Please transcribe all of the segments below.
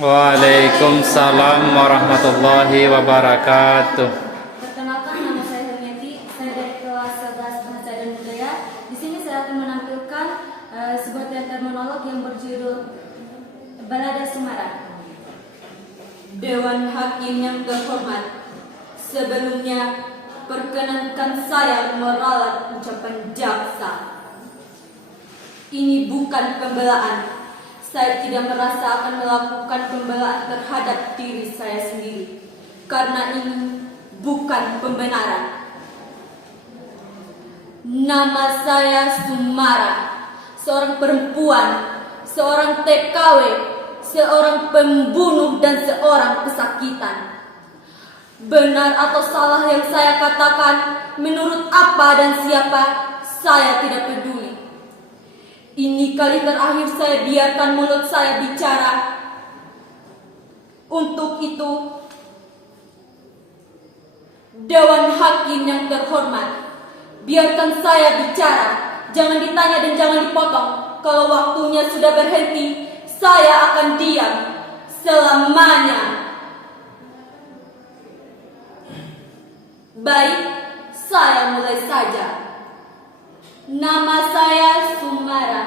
Waalaikumsalam warahmatullahi wabarakatuh. Perkenalkan, nama saya Hermiati. Saya dari kelas 11 Bahasa dan Budaya. Di sini saya akan menampilkan sebuah teater monolog yang berjudul Balada Sumara. Dewan Hakim yang terhormat, sebelumnya perkenankan saya meralat ucapan jaksa. Ini bukan pembelaan. Saya tidak merasa akan melakukan pembelaan terhadap diri saya sendiri, karena ini bukan pembenaran. Nama saya Sumara, seorang perempuan, seorang TKW, seorang pembunuh dan seorang pesakitan. Benar atau salah yang saya katakan, menurut apa dan siapa, saya tidak peduli. Ini kali terakhir saya biarkan mulut saya bicara. Untuk itu, Dewan Hakim yang terhormat, biarkan saya bicara. Jangan ditanya dan jangan dipotong. Kalau waktunya sudah berhenti, saya akan diam selamanya. Baik, saya mulai saja. Nama saya Sumara,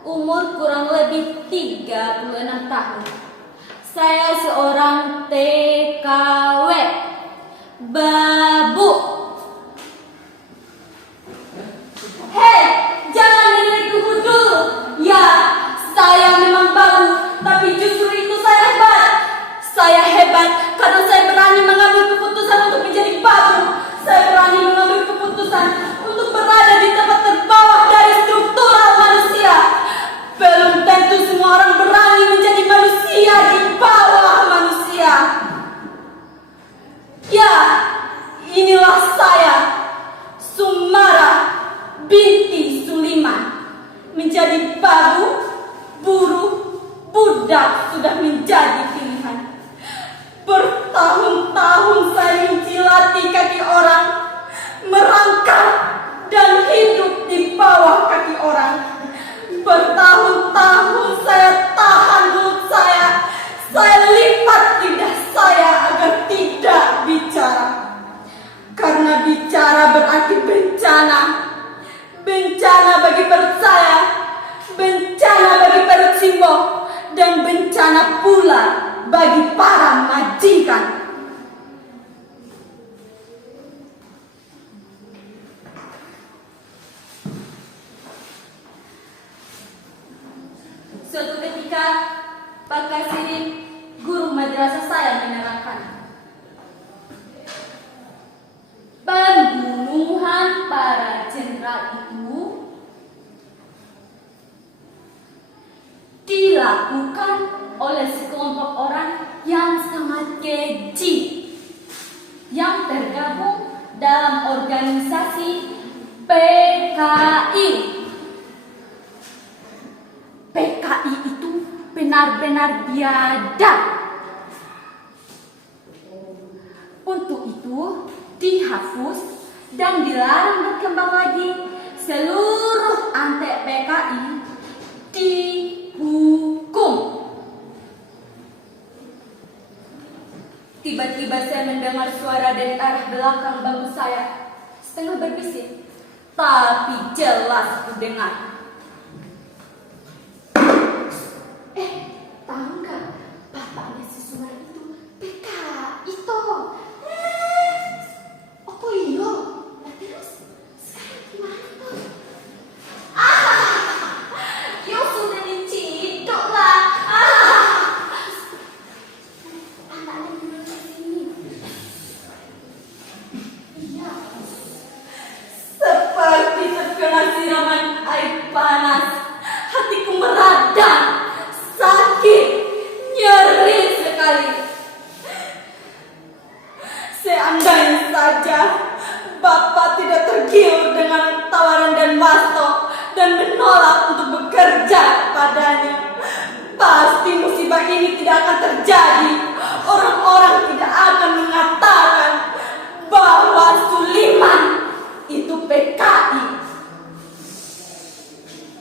umur kurang lebih 36 tahun. Saya seorang TKW, babu. Hei, jangan dengerin dulu. Ya, saya memang babu, tapi justru itu saya hebat. Saya hebat karena saya berani mengambil keputusan untuk menjadi babu. Saya berani mengambil keputusan untuk berada di tempat terbawah dari struktural manusia. Belum tentu semua orang berani menjadi manusia di bawah manusia. Ya, inilah saya, Sumara binti Suliman. Menjadi babu, buruh, budak sudah menjadi pilihan. Bertahun-tahun saya menjilati kaki orang, merangkak dan hidup di bawah kaki orang. Bertahun-tahun saya tahan mulut saya lipat lidah saya agar tidak bicara. Karena bicara berarti bencana. Bencana bagi perut saya, bencana bagi perut Simbo, dan bencana pula bagi para majikan. Suatu ketika, Pak Kasirin, guru madrasah saya, menerangkan, pembunuhan para jenderal itu dilakukan oleh sekelompok orang yang sangat keji, yang tergabung dalam organisasi PKI. PKI itu benar-benar biadab. Untuk itu dihapus dan dilarang berkembang lagi. Seluruh antek PKI dihukum. Tiba-tiba saya mendengar suara dari arah belakang bangku saya, setengah berbisik, tapi jelas ku dengar. Tahu nggak, bapaknya si Sumara itu PKI toh. Apa iya? Nah, terus sekarang gimana toh? Ya sudah diciduk lah. Anaknya dulu di sini. Iya. Seperti terkena siraman air panas, hatiku meradang, sakit, nyeri sekali. Seandainya saja Bapak tidak tergiur dengan tawaran dan wasto dan menolak untuk bekerja padanya, pasti musibah ini tidak akan terjadi. Orang-orang tidak akan mengatakan bahwa Suliman itu PKI.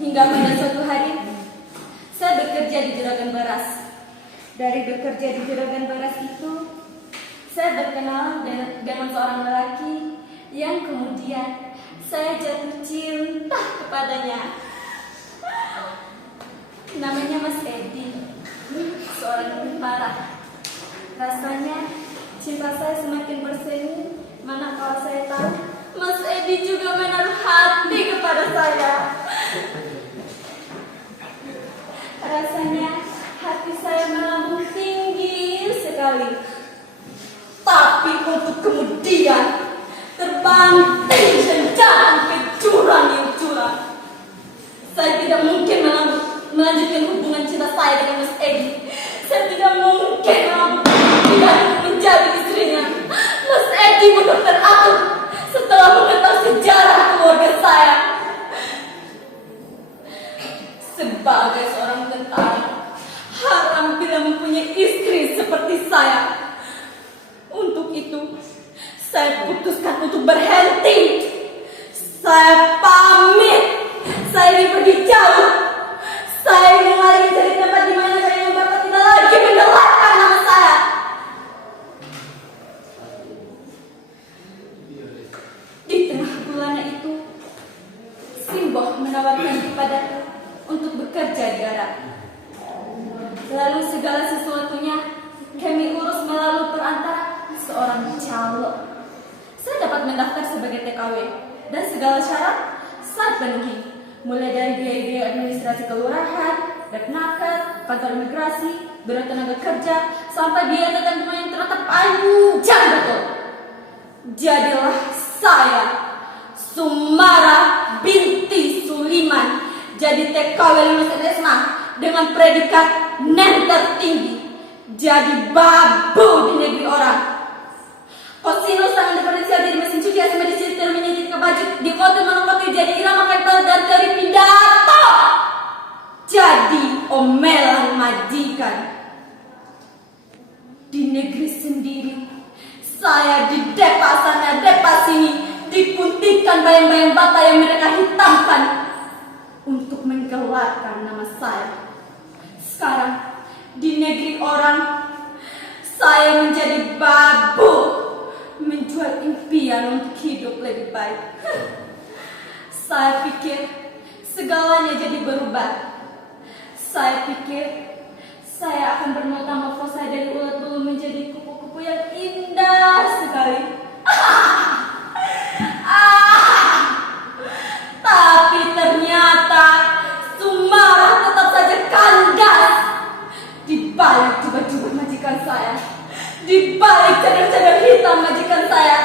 Hingga pada suatu hari, saya bekerja di juragan beras. Dari bekerja di Juragan Baras itu, saya berkenalan dengan seorang lelaki yang kemudian saya jatuh cinta kepadanya. Namanya Mas Edi, seorang tentara. Rasanya cinta saya semakin bersemi manakala saya tahu Mas Edi juga menaruh hati kepada saya. Rasanya hati saya melambung tinggi sekali. Tapi untuk kemudian terbanting dan jatuh ke jurang yang curam. Saya tidak mungkin melanjutkan hubungan cinta saya dengan Mas Edi. Saya tidak mungkin menjadi istrinya. Mas Edi bukan teratur setelah mengetahui sejarah keluarga saya. Sebagai seorang tentara, haram bila mempunyai istri seperti saya. Untuk itu, saya putuskan untuk berhenti. Saya pamit. Saya ingin pergi jauh. Saya ingin lari dari tempat di mana saya yang Bapak tidak lagi mendengarkan nama saya. Di tengah bulan itu, Simboh menawarkan kepadaku untuk bekerja di Arab. Lalu segala sesuatunya kami urus melalui perantara seorang calo. Saya dapat mendaftar sebagai TKW dan segala syarat saya penuhi. Mulai dari biaya-biaya administrasi kelurahan, Depnaker, kantor imigrasi, biro tenaga kerja, sampai biaya tentang yang ternyata panjang betul. Jadilah saya, Sumara binti Suliman, jadi TKW lulus SMA dengan predikat NEN tertinggi. Jadi babu di negeri orang. Kosino sangat diferensial dari mesin cuci, asma disitir menyetrika baju, di kota monopati jadi irama kental dan dari pidato. Jadi omelan majikan. Di negeri sendiri, saya didepa sana, depa sini, dipuntikan bayang-bayang bata yang mereka hitamkan untuk menggelarkan nama saya. Sekarang di negeri orang, saya menjadi babu, menjual impian untuk hidup lebih baik. Saya pikir segalanya jadi berubah. Saya pikir saya akan bermetamorfosa dari ulat bulu menjadi kupu-kupu yang indah sekali. Tapi ternyata Sumara tetap saja kandas. Di balik jubah-jubah majikan saya, di balik cadar-cadar hitam majikan saya,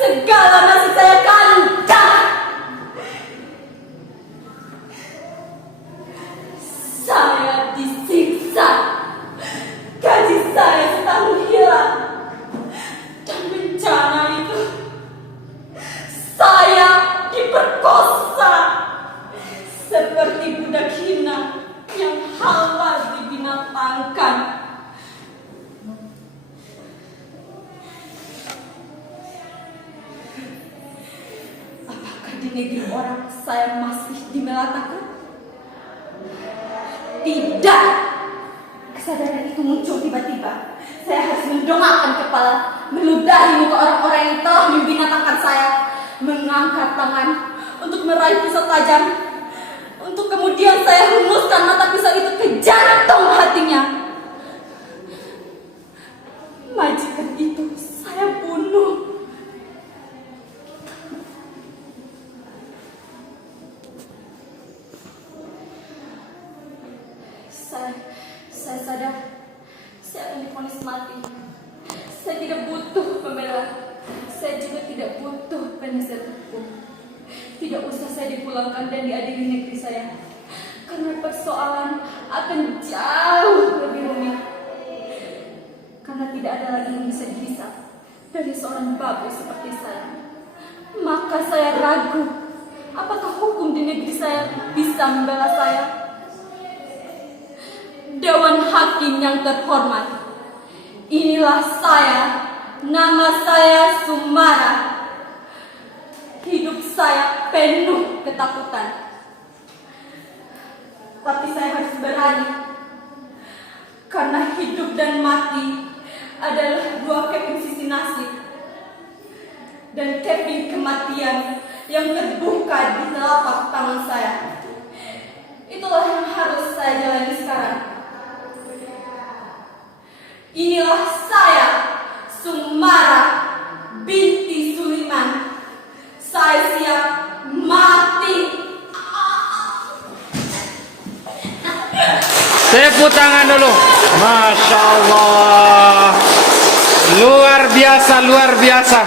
segala masih saya kandang. Saya disiksa, gaji saya setahun hilang, dan bencana itu saya diperkosa seperti budak hina yang halal dibinatangkan. Apakah di negeri orang saya masih dimelatakan? Tidak. Kesadaran itu muncul tiba-tiba. Saya harus mendongakkan kepala, meludahi muka orang-orang yang telah membinatangkan saya, mengangkat tangan untuk meraih pisau tajam, untuk kemudian saya hunuskan mata pisau itu ke jantung hatinya. Majikan itu saya bunuh. Saya sadar saya akan divonis mati. Saya tidak butuh pembela. Saya juga tidak butuh penasihat hukum. Tidak usah saya dipulangkan dan diadili negeri saya, karena persoalan akan jauh lebih rumit. Karena tidak ada lagi yang bisa dihisap dari seorang babu seperti saya. Maka saya ragu, apakah hukum di negeri saya bisa membela saya? Dewan Hakim yang terhormat, inilah saya, nama saya Sumara. Hidup saya penuh ketakutan, tapi saya harus berani. Karena hidup dan mati adalah dua keping sisi nasib. Dan keping kematian yang terbuka di telapak tangan saya. Itulah yang harus saya jalani sekarang. Inilah saya, Sumara binti Suliman. Saya siap mati. Tepuk tangan dulu. Masya Allah. Luar biasa, luar biasa.